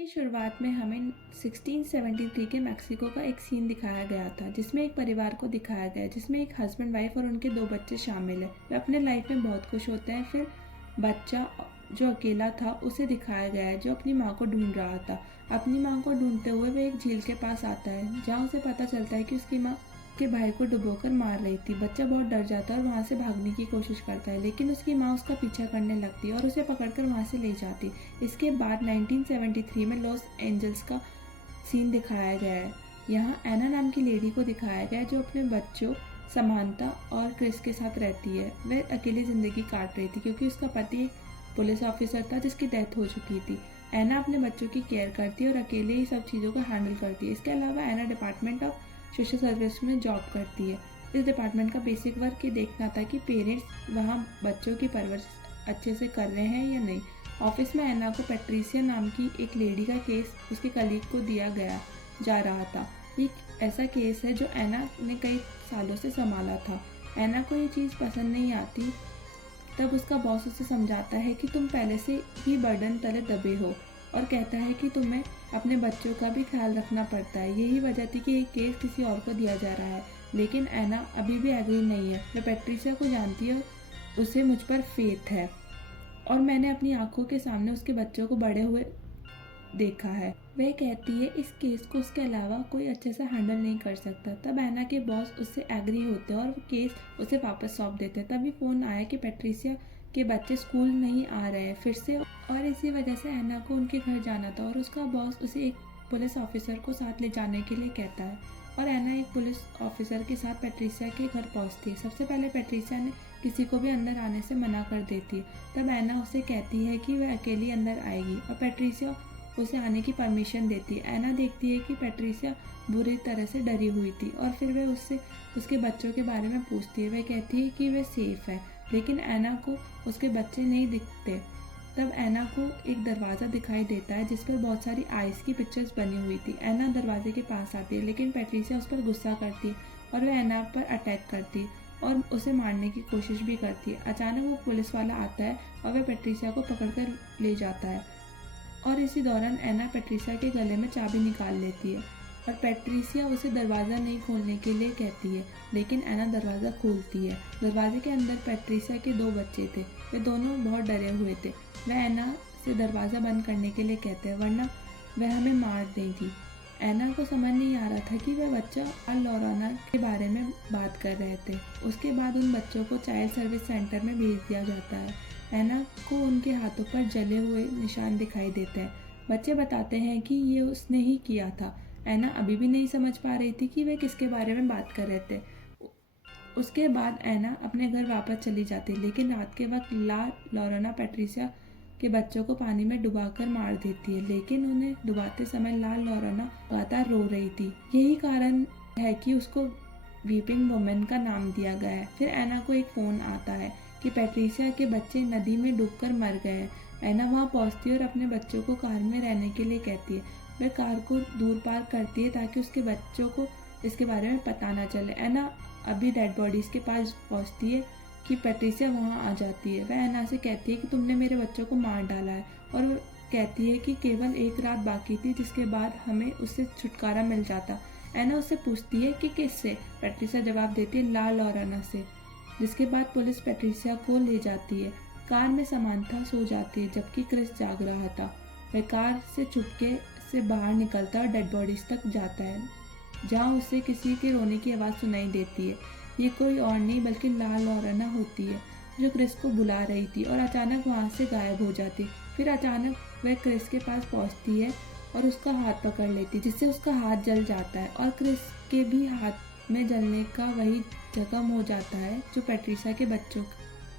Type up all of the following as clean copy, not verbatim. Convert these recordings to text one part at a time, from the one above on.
की शुरुआत में हमें 1673 के मैक्सिको का एक सीन दिखाया गया था जिसमें एक परिवार को दिखाया गया जिसमें एक हस्बैंड वाइफ और उनके 2 बच्चे शामिल हैं। वे अपने लाइफ में बहुत खुश होते हैं। फिर बच्चा जो अकेला था उसे दिखाया गया है जो अपनी माँ को ढूंढ रहा था। अपनी माँ को ढूंढते हुए वह एक झील के पास आता है जहाँ उसे पता चलता है कि उसकी माँ के भाई को डुबोकर मार रही थी। बच्चा बहुत डर जाता है और वहाँ से भागने की कोशिश करता है, लेकिन उसकी माँ उसका पीछा करने लगती है और उसे पकड़कर वहाँ से ले जाती। इसके बाद 1973 में लॉस एंजल्स का सीन दिखाया गया है। यहाँ एना नाम की लेडी को दिखाया गया है जो अपने बच्चों समांता और क्रिस के साथ रहती है। वह अकेली ज़िंदगी काट रही थी क्योंकि उसका पति एक पुलिस ऑफिसर था जिसकी डेथ हो चुकी थी। एना अपने बच्चों की केयर करती है और अकेले ही सब चीज़ों को हैंडल करती है। इसके अलावा एना डिपार्टमेंट ऑफ सोशल सर्विस में जॉब करती है। इस डिपार्टमेंट का बेसिक वर्क ये देखना था कि पेरेंट्स वहाँ बच्चों की परवरिश अच्छे से कर रहे हैं या नहीं। ऑफिस में एना को पैट्रिसिया नाम की एक लेडी का केस उसके कलीग को दिया गया जा रहा था। एक ऐसा केस है जो एना ने कई सालों से संभाला था। एना को ये चीज़ पसंद नहीं आती। तब उसका बॉस उसे समझाता है कि तुम पहले से ही बर्डन तले दबे हो और कहता है कि तुम्हें अपने बच्चों का भी ख्याल रखना पड़ता है। यही वजह थी कि ये केस किसी और को दिया जा रहा है, लेकिन एना अभी भी एग्री नहीं है। वह पैट्रिसिया को जानती है, उसे मुझ पर फेथ है और मैंने अपनी आंखों के सामने उसके बच्चों को बड़े हुए देखा है। वह कहती है इस केस को उसके अलावा कोई अच्छे से हैंडल नहीं कर सकता। तब एना के बॉस उससे एग्री होते हैं और केस उसे वापस सौंप देते हैं। तभी फ़ोन आया कि पैट्रिसिया के बच्चे स्कूल नहीं आ रहे हैं फिर से, और इसी वजह से एना को उनके घर जाना था और उसका बॉस उसे एक पुलिस ऑफिसर को साथ ले जाने के लिए कहता है और एना एक पुलिस ऑफिसर के साथ पैट्रिसिया के घर पहुंचती है। सबसे पहले पैट्रिसिया ने किसी को भी अंदर आने से मना कर देती है। तब एना उसे कहती है कि वह अकेली अंदर आएगी और पैट्रिसिया उसे आने की परमिशन देती है। एना देखती है कि पैट्रिसिया बुरी तरह से डरी हुई थी और फिर वह उससे उसके बच्चों के बारे में पूछती है। वह कहती है कि वह सेफ है, लेकिन एना को उसके बच्चे नहीं दिखते। तब एना को एक दरवाज़ा दिखाई देता है जिस पर बहुत सारी आइस की पिक्चर्स बनी हुई थी। एना दरवाजे के पास आती है, लेकिन पैट्रिसिया उस पर गुस्सा करती है और वह एना पर अटैक करती है और उसे मारने की कोशिश भी करती है। अचानक वो पुलिस वाला आता है और वह पैट्रिसिया को पकड़कर ले जाता है और इसी दौरान एना पैट्रिसिया के गले में चाबी निकाल लेती है और पैट्रिसिया उसे दरवाज़ा नहीं खोलने के लिए कहती है, लेकिन एना दरवाज़ा खोलती है। दरवाजे के अंदर पैट्रिसिया के 2 बच्चे थे। वे दोनों बहुत डरे हुए थे। वह एना से दरवाज़ा बंद करने के लिए कहते हैं, वरना वह हमें मार देगी। एना को समझ नहीं आ रहा था कि वह बच्चा और लॉराना के बारे में बात कर रहे थे। उसके बाद उन बच्चों को चाइल्ड सर्विस सेंटर में भेज दिया जाता है। एना को उनके हाथों पर जले हुए निशान दिखाई देते हैं। बच्चे बताते हैं कि ये उसने ही किया था। एना अभी भी नहीं समझ पा रही थी कि वे किसके बारे में बात कर रहे थे। उसके बाद एना अपने घर वापस चली जाती, लेकिन रात के वक्त लॉराना पैट्रिसिया के बच्चों को पानी में डुबाकर मार देती है, लेकिन उन्हें डुबाते समय लॉराना लगातार रो रही थी। यही कारण है कि उसको वीपिंग वुमेन का नाम दिया गया है। फिर एना को एक फ़ोन आता है कि पैट्रिसिया के बच्चे नदी में डूबकर मर गए हैं। एना वहाँ पहुँचती है और अपने बच्चों को कार में रहने के लिए कहती है। वह कार को दूर पार्क करती है ताकि उसके बच्चों को इसके बारे में पता ना चले। एना अभी डेड बॉडीज़ के पास पहुँचती है कि पैट्रिसिया वहाँ आ जाती है। वह एना से कहती है कि तुमने मेरे बच्चों को मार डाला है और वह कहती है कि केवल एक रात बाकी थी जिसके बाद हमें उससे छुटकारा मिल जाता। एना उससे पूछती है कि किससे। पैट्रिसिया जवाब देती है लॉराना से, जिसके बाद पुलिस पैट्रिसिया को ले जाती है। कार में समांथा सो जाती है जबकि क्रिस जाग रहा था। वह कार से चुपके से बाहर निकलता है और डेड बॉडीज तक जाता है जहाँ उसे किसी के रोने की आवाज़ सुनाई देती है। ये कोई और नहीं बल्कि लॉराना होती है जो क्रिस को बुला रही थी और अचानक वहाँ से गायब हो जाती। फिर अचानक वह क्रिस के पास पहुँचती है और उसका हाथ पकड़ लेती, जिससे उसका हाथ जल जाता है और क्रिस के भी हाथ में जलने का वही जख्म हो जाता है जो पैट्रिसिया के बच्चों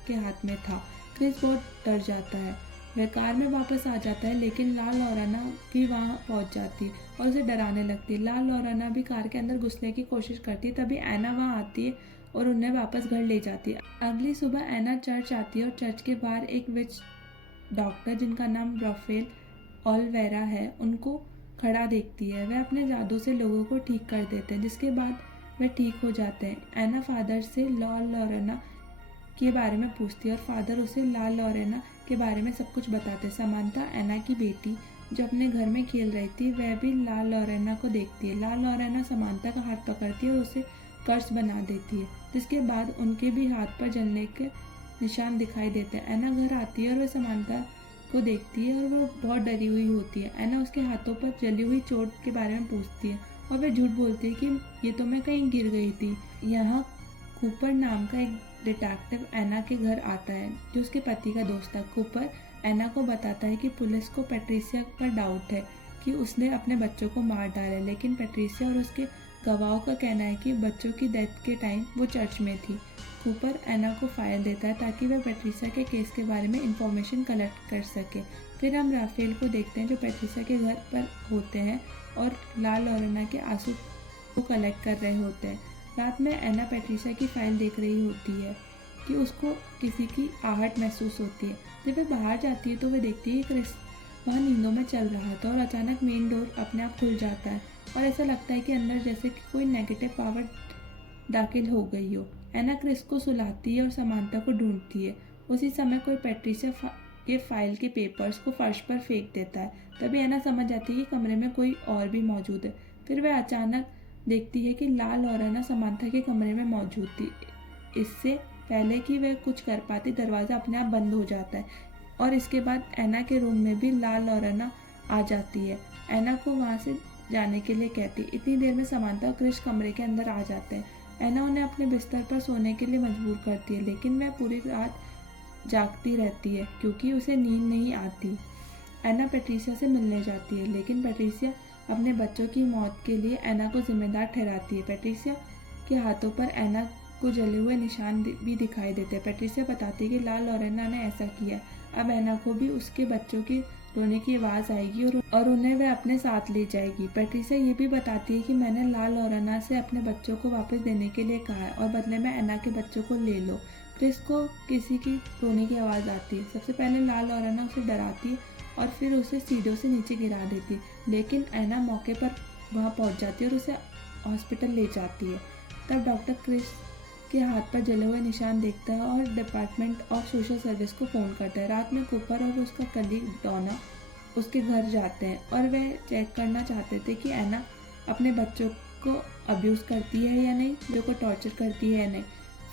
के हाथ में था। क्रिस बहुत डर जाता है। वह कार में वापस आ जाता है, लेकिन लॉराना भी वहाँ पहुँच जाती है और उसे डराने लगती है। लॉराना भी कार के अंदर घुसने की कोशिश करती है। तभी एना वहाँ आती है और उन्हें वापस घर ले जाती है। अगली सुबह एना चर्च आती है और चर्च के बाहर एक विच डॉक्टर जिनका नाम राफेल ऑलवेरा है उनको खड़ा देखती है। वह अपने जादू से लोगों को ठीक कर देते हैं, जिसके बाद वे ठीक हो जाते हैं। एना फादर से लॉराना के बारे में पूछती है और फादर उसे लॉराना के बारे में सब कुछ बताते हैं। समांथा एना की बेटी जो अपने घर में खेल रही थी, वह भी ला लॉरेना को देखती है। ला लॉरेना समांथा का हाथ पकड़ती है और उसे कर्स बना देती है, जिसके बाद उनके भी हाथ पर जलने के निशान दिखाई देते हैं। एना घर आती है और वह समांथा को देखती है और वह बहुत डरी हुई होती है। एना उसके हाथों पर जली हुई चोट के बारे में पूछती है और वह झूठ बोलती है कि ये तो मैं कहीं गिर गई थी। यहाँ कूपर नाम का एक डिटेक्टिव एना के घर आता है, जो उसके पति का दोस्त था। कूपर एना को बताता है कि पुलिस को पैट्रिसिया पर डाउट है कि उसने अपने बच्चों को मार डाला, लेकिन पैट्रिसिया और उसके गवाहों का कहना है कि बच्चों की डेथ के टाइम वो चर्च में थी। कूपर एना को फाइल देता है ताकि वह पैट्रिसिया के केस के बारे में इंफॉर्मेशन कलेक्ट कर सके। फिर हम राफेल को देखते हैं, जो पैट्रिसिया के घर पर होते हैं और ला लॉरेना के आंसू को कलेक्ट कर रहे होते हैं। रात में एना पैट्रिसिया की फाइल देख रही होती है कि उसको किसी की आहट महसूस होती है। जब वह बाहर जाती है तो वह देखती है कि क्रिस वहाँ नींदों में चल रहा था और अचानक मेन डोर अपने आप खुल जाता है और ऐसा लगता है कि अंदर जैसे कि कोई नेगेटिव पावर दाखिल हो गई हो। एना क्रिस को सुलाती है और समांथा को ढूंढती है। उसी समय कोई पैट्रिसिया के फाइल के पेपर्स को फर्श पर फेंक देता है। तभी एना समझ जाती है कि कमरे में कोई और भी मौजूद है। फिर वह अचानक देखती है कि ला लॉरेना समांथा के कमरे में मौजूद थी। इससे पहले कि वह कुछ कर पाती, दरवाज़ा अपने आप बंद हो जाता है और इसके बाद एना के रूम में भी ला लॉरेना आ जाती है। एना को वहाँ से जाने के लिए कहती। इतनी देर में समांथा और क्रिस कमरे के अंदर आ जाते हैं। एना उन्हें अपने बिस्तर पर सोने के लिए मजबूर करती है, लेकिन वह पूरी रात जागती रहती है क्योंकि उसे नींद नहीं आती। एना पैट्रिसिया से मिलने जाती है, लेकिन पैट्रिसिया अपने बच्चों की मौत के लिए एना को जिम्मेदार ठहराती है। पैट्रिसिया के हाथों पर एना को जले हुए निशान भी दिखाई देते हैं। पैट्रिसिया बताती है कि ला लॉरेना ने ऐसा किया। अब एना को भी उसके बच्चों की रोने की आवाज़ आएगी और उन्हें वह अपने साथ ले जाएगी। पैट्रिसिया ये भी बताती है कि मैंने ला लॉरेना से अपने बच्चों को वापस देने के लिए कहा है और बदले में एना के बच्चों को ले लो। क्रिस को किसी की रोने की आवाज़ आती है। सबसे पहले ला लॉरेना उसे डराती है और फिर उसे सीढ़ियों से नीचे गिरा देती है, लेकिन एना मौके पर वहाँ पहुँच जाती है और उसे हॉस्पिटल ले जाती है। तब डॉक्टर क्रिस के हाथ पर जले हुए निशान देखता है और डिपार्टमेंट ऑफ सोशल सर्विस को फ़ोन करता है। रात में कूपर और उसका कलीग डोना उसके घर जाते हैं और वह चेक करना चाहते थे कि एना अपने बच्चों को अब्यूज़ करती है या नहीं, बच्चों को टॉर्चर करती है या नहीं।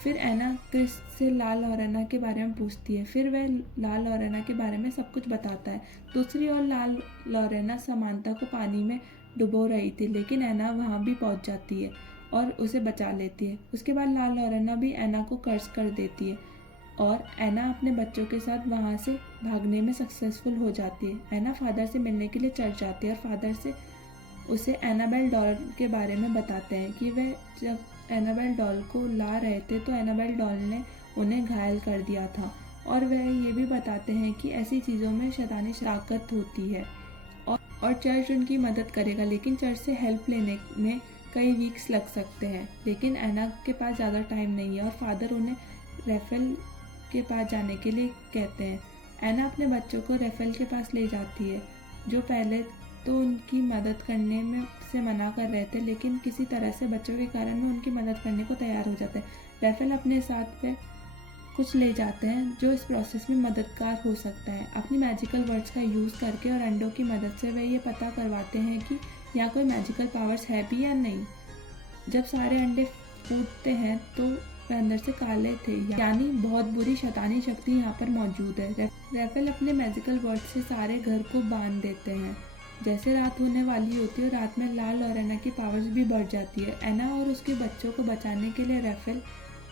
फिर एना क्रिस से ला लॉरेना के बारे में पूछती है। फिर वह ला लॉरेना के बारे में सब कुछ बताता है। दूसरी ओर ला लॉरेना समांथा को पानी में डुबो रही थी, लेकिन एना वहाँ भी पहुँच जाती है और उसे बचा लेती है। उसके बाद ला लॉरेना भी एना को कर्ज कर देती है और एना अपने बच्चों के साथ वहाँ से भागने में सक्सेसफुल हो जाती है। एना फादर से मिलने के लिए चर्च जाती है और फादर से उसे एनाबेल डॉल के बारे में बताते हैं कि वह जब एनाबेल डॉल को ला रहे थे तो एनाबेल डॉल ने उन्हें घायल कर दिया था और वह ये भी बताते हैं कि ऐसी चीज़ों में शैतानी ताकत होती है और चर्च उनकी मदद करेगा, लेकिन चर्च से हेल्प लेने में कई वीक्स लग सकते हैं। लेकिन एना के पास ज़्यादा टाइम नहीं है और फादर उन्हें रेफेल के पास जाने के लिए कहते हैं। एना अपने बच्चों को रेफेल के पास ले जाती है, जो पहले तो उनकी मदद करने में से मना कर रहे थे, लेकिन किसी तरह से बच्चों के कारण वो उनकी मदद करने को तैयार हो जाते हैं। रेफेल अपने साथ पे कुछ ले जाते हैं जो इस प्रोसेस में मददगार हो सकता है। अपनी मैजिकल वर्ड्स का यूज़ करके और अंडों की मदद से वे ये पता करवाते हैं कि यहाँ कोई मैजिकल पावर्स है भी या नहीं। जब सारे अंडे फूटते हैं तो वे अंदर से काले थे, यानी बहुत बुरी शैतानी शक्ति यहाँ पर मौजूद है। रेफेल अपने मैजिकल वर्ड से सारे घर को बांध देते हैं। जैसे रात होने वाली होती है, रात में ला लॉरेना की पावर्स भी बढ़ जाती है। एना और उसके बच्चों को बचाने के लिए रेफेल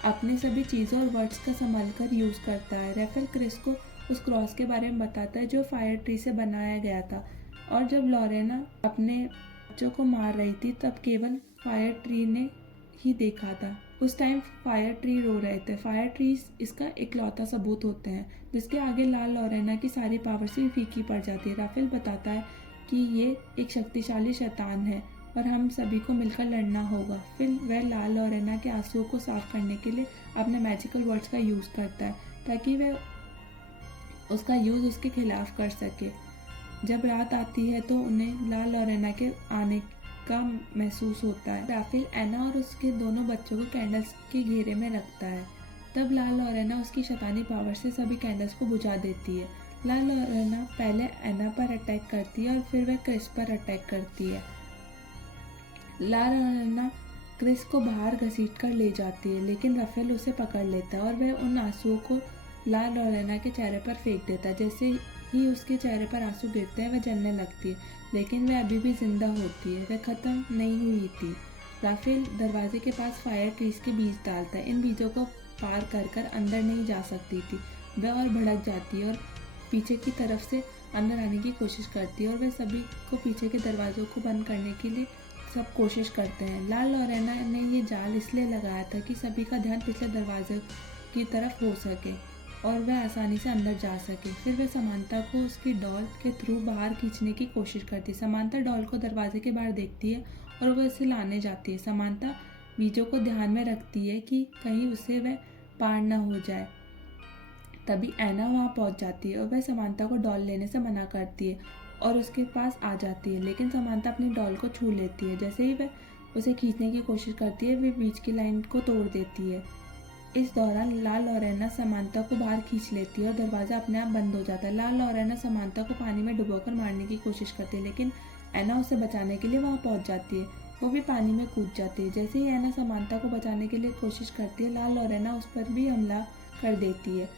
अपने सभी चीज़ों और वर्ड्स का संभाल कर यूज़ करता है। रेफेल क्रिस को उस क्रॉस के बारे में बताता है जो फायर ट्री से बनाया गया था, और जब लॉरेना अपने बच्चों को मार रही थी तब केवल फायर ट्री ने ही देखा था। उस टाइम फायर ट्री रो रहे थे। फायर ट्रीज इसका इकलौता सबूत होते हैं, जिसके आगे ला लॉरेना की सारी पावर से फीकी पड़ जाती है। राफेल बताता है कि ये एक शक्तिशाली शैतान है और हम सभी को मिलकर लड़ना होगा। फिर वह ला लॉरेना के आंसुओं को साफ करने के लिए अपने मैजिकल वर्ड्स का यूज़ करता है ताकि वह उसका यूज़ उसके खिलाफ कर सके। जब रात आती है तो उन्हें ला लॉरेना के आने का महसूस होता है। राफेल एना और उसके दोनों बच्चों को कैंडल्स के घेरे में रखता है। तब ला लॉरेना उसकी शैतानी पावर से सभी कैंडल्स को बुझा देती है। ला लोरेना पहले एना पर अटैक करती है और फिर वह क्रिस पर अटैक करती है। ला लोरेना क्रिस को बाहर घसीट कर ले जाती है, लेकिन राफेल उसे पकड़ लेता है और वह उन आंसुओं को ला लोरेना के चेहरे पर फेंक देता है। जैसे ही उसके चेहरे पर आंसू गिरते हैं वह जलने लगती है, लेकिन वह अभी भी जिंदा होती है, वह ख़त्म नहीं हुई थी। राफेल दरवाजे के पास फायर ट्रीज के बीज डालता है। इन बीजों को पार कर कर अंदर नहीं जा सकती थी। वह और भड़क जाती है और पीछे की तरफ से अंदर आने की कोशिश करती है और वह सभी को पीछे के दरवाज़ों को बंद करने के लिए सब कोशिश करते हैं। ला लोरेना ने ये जाल इसलिए लगाया था कि सभी का ध्यान पिछले दरवाजे की तरफ हो सके और वह आसानी से अंदर जा सके। फिर वह समांता को उसकी डॉल के थ्रू बाहर खींचने की कोशिश करती है। समांता डॉल को दरवाजे के बाहर देखती है और वह इसे लाने जाती है। समांता बीजों को ध्यान में रखती है कि कहीं उसे वह पार न हो जाए। तभी एना वहाँ पहुँच जाती है और वह समांता को डॉल लेने से मना करती है और उसके पास आ जाती है, लेकिन समांता अपनी डॉल को छू लेती है। जैसे ही वह उसे खींचने की कोशिश करती है, वे बीच की लाइन को तोड़ देती है। इस दौरान ला लोरेना समांता को बाहर खींच लेती है और दरवाज़ा अपने आप बंद हो जाता है। ला लोरेना समांता को पानी में डुबोकर मारने की कोशिश करती है, लेकिन एना उसे बचाने के लिए वहाँ पहुँच जाती है। वो भी पानी में कूद जाती है। जैसे ही एना समांता को बचाने के लिए कोशिश करती है, ला लोरेना उस पर भी हमला कर देती है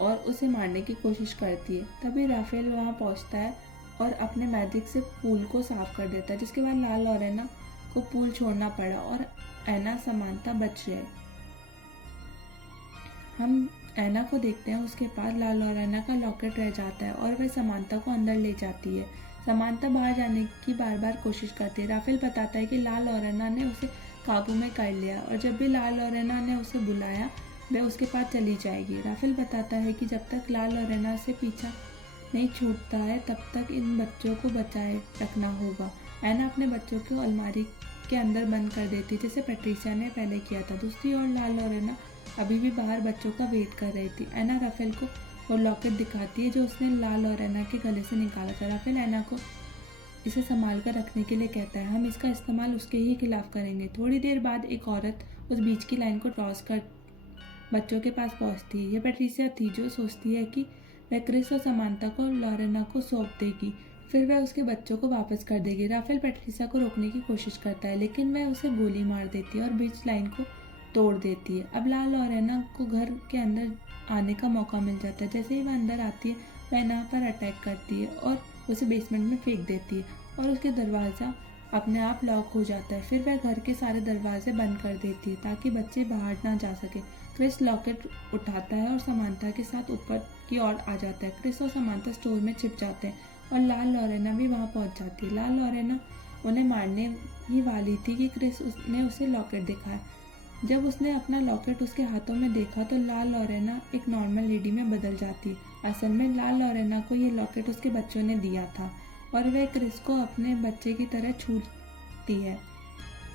और उसे मारने की कोशिश करती है। तभी राफेल वहाँ पहुँचता है और अपने मैजिक से पूल को साफ कर देता है, जिसके बाद ला लोरेना को पूल छोड़ना पड़ा और एना समांता बच गए। हम एना को देखते हैं, उसके पास ला लोरेना का लॉकेट रह जाता है और वह समांता को अंदर ले जाती है। समांता बाहर जाने की बार बार कोशिश करती है। राफेल बताता है कि ला लोरेना ने उसे काबू में कर लिया और जब भी ला लोरेना ने उसे बुलाया वह उसके पास चली जाएगी। राफेल बताता है कि जब तक ला लोरेना से पीछा नहीं छूटता है तब तक इन बच्चों को बचाए रखना होगा। एना अपने बच्चों को अलमारी के अंदर बंद कर देती, जैसे पैट्रिसिया ने पहले किया था। दूसरी ओर ला लोरेना अभी भी बाहर बच्चों का वेट कर रही थी। एना राफेल को वो लॉकेट दिखाती है जो उसने ला लोरेना के गले से निकाला था। राफेल एना को इसे संभाल कर रखने के लिए कहता है, हम इसका इस्तेमाल उसके ही खिलाफ करेंगे। थोड़ी देर बाद एक औरत उस बीच की लाइन को क्रॉस कर बच्चों के पास पहुंचती है। यह पैट्रिसिया थी जो सोचती है कि वह क्रिस और समांता को लोरेना को सौंप देगी, फिर वह उसके बच्चों को वापस कर देगी। राफेल पैट्रिसिया को रोकने की कोशिश करता है, लेकिन वह उसे गोली मार देती है और बीच लाइन को तोड़ देती है। अब ला लोरेना को घर के अंदर आने का मौका मिल जाता है। जैसे ही वह अंदर आती है, वह एना पर अटैक करती है और उसे बेसमेंट में फेंक देती है और उसके दरवाज़ा अपने आप लॉक हो जाता है। फिर वह घर के सारे दरवाजे बंद कर देती है ताकि बच्चे बाहर ना जा सके। क्रिस लॉकेट उठाता है और समांता के साथ ऊपर की ओर आ जाता है। क्रिस और समांता स्टोर में छिप जाते हैं और ला लोरेना भी वहाँ पहुँच जाती है। ला लोरेना उन्हें मारने ही वाली थी कि क्रिस ने उसे लॉकेट दिखाया। जब उसने अपना लॉकेट उसके हाथों में देखा तो ला लोरेना एक नॉर्मल लेडी में बदल जाती है। असल में ला लोरेना को ये लॉकेट उसके बच्चों ने दिया था और वह क्रिस को अपने बच्चे की तरह छूती है।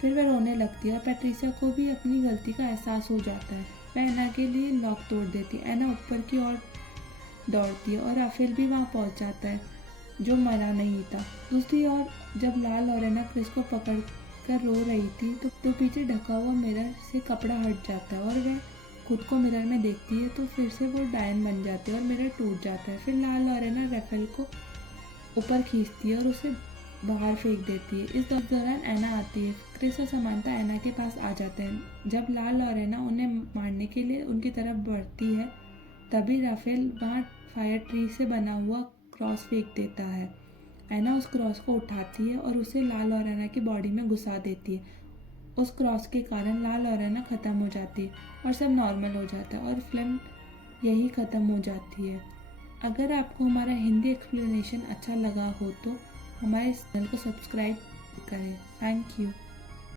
फिर वह रोने लगती है और पैट्रिसिया को भी अपनी गलती का एहसास हो जाता है। वह एना के लिए लॉक तोड़ देती है। एना ऊपर की ओर दौड़ती है और राफेल भी वहाँ पहुँच जाता है जो मरा नहीं था। दूसरी ओर जब ला लोरेना क्रिस को पकड़ कर रो रही थी तो पीछे ढका हुआ मिरर से कपड़ा हट जाता है और वह खुद को मिरर में देखती है तो फिर से वो डायन बन जाती है और मिरर टूट जाता है। फिर ला लोरेना राफेल को ऊपर खींचती है और उसे बाहर फेंक देती है। इस दौरान एना आती है। क्रिस और समांता एना के पास आ जाते हैं। जब ला लोरेना उन्हें मारने के लिए उनकी तरफ बढ़ती है तभी राफेल वहाँ फायर ट्री से बना हुआ क्रॉस फेंक देता है। एना उस क्रॉस को उठाती है और उसे ला लोरेना की बॉडी में घुसा देती है। उस क्रॉस के कारण ला लोरेना ख़त्म हो जाती है और सब नॉर्मल हो जाता है और फिल्म यही ख़त्म हो जाती है। अगर आपको हमारा हिंदी एक्सप्लेनेशन अच्छा लगा हो तो हमारे चैनल को सब्सक्राइब करें। Thank you.